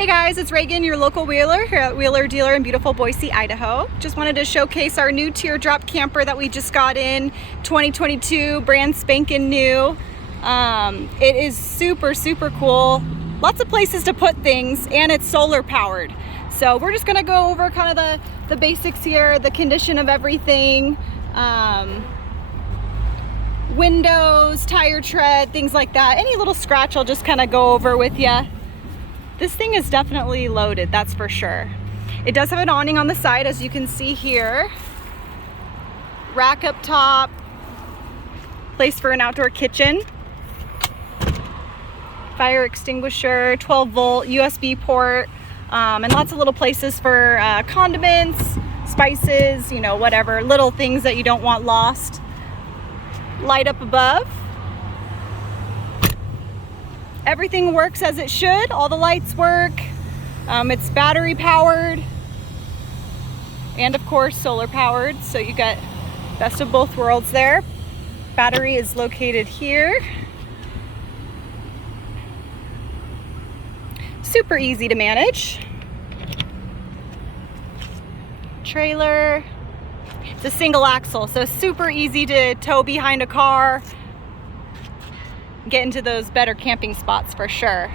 Hey guys, it's Reagan, your local wheeler here at Wheeler Dealer in beautiful Boise, Idaho. Just wanted to showcase our new Teardrop Camper that we just got in 2022, brand spanking new. It is super cool. Lots of places to put things, and it's solar powered. So we're just gonna go over kind of the basics here, the condition of everything, windows, tire tread, things like that. Any little scratch I'll just kind of go over with you. This thing is definitely loaded, that's for sure. It does have an awning on the side, as you can see here. Rack up top, place for an outdoor kitchen. Fire extinguisher, 12-volt USB port, and lots of little places for condiments, spices, you know, whatever, little things that you don't want lost. Light up above. Everything works as it should. All the lights work. It's battery powered and of course solar powered, so you got best of both worlds there. Battery is located here. Super easy to manage. Trailer. It's a single axle, so super easy to tow behind a car. Get into those better camping spots for sure.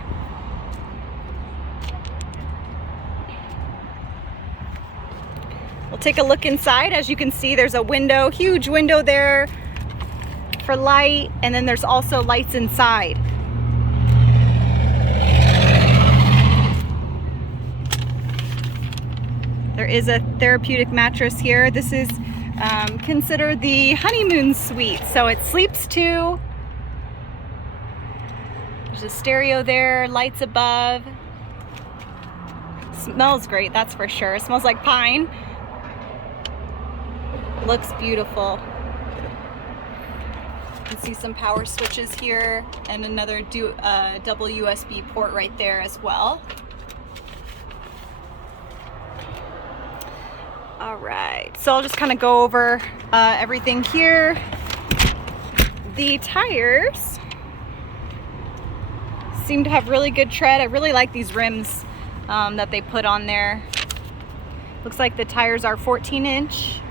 We'll take a look inside. As you can see, there's a window, huge window there for light, and then there's also lights inside. There is a therapeutic mattress here. This is considered the honeymoon suite, so it sleeps two. There's a stereo there, lights above. Smells great, that's for sure. It smells like pine. Looks beautiful. You can see some power switches here and another double USB port right there as well. All right, so I'll just kind of go over everything here. The tires seem to have really good tread. I really like these rims that they put on there. Looks like the tires are 14-inch.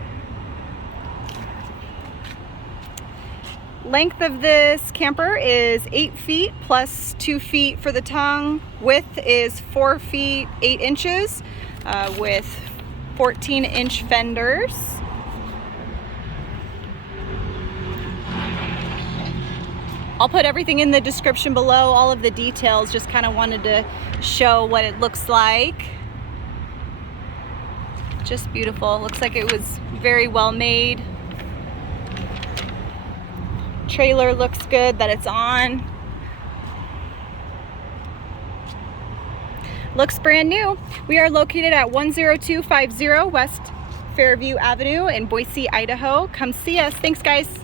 Length of this camper is 8 feet plus 2 feet for the tongue. Width is 4 feet 8 inches with 14-inch fenders. I'll put everything in the description below, all of the details. Just kind of wanted to show what it looks like. Just beautiful. Looks like it was very well made. Trailer looks good that it's on. Looks brand new. We are located at 10250 West Fairview Avenue in Boise, Idaho. Come see us. Thanks, guys.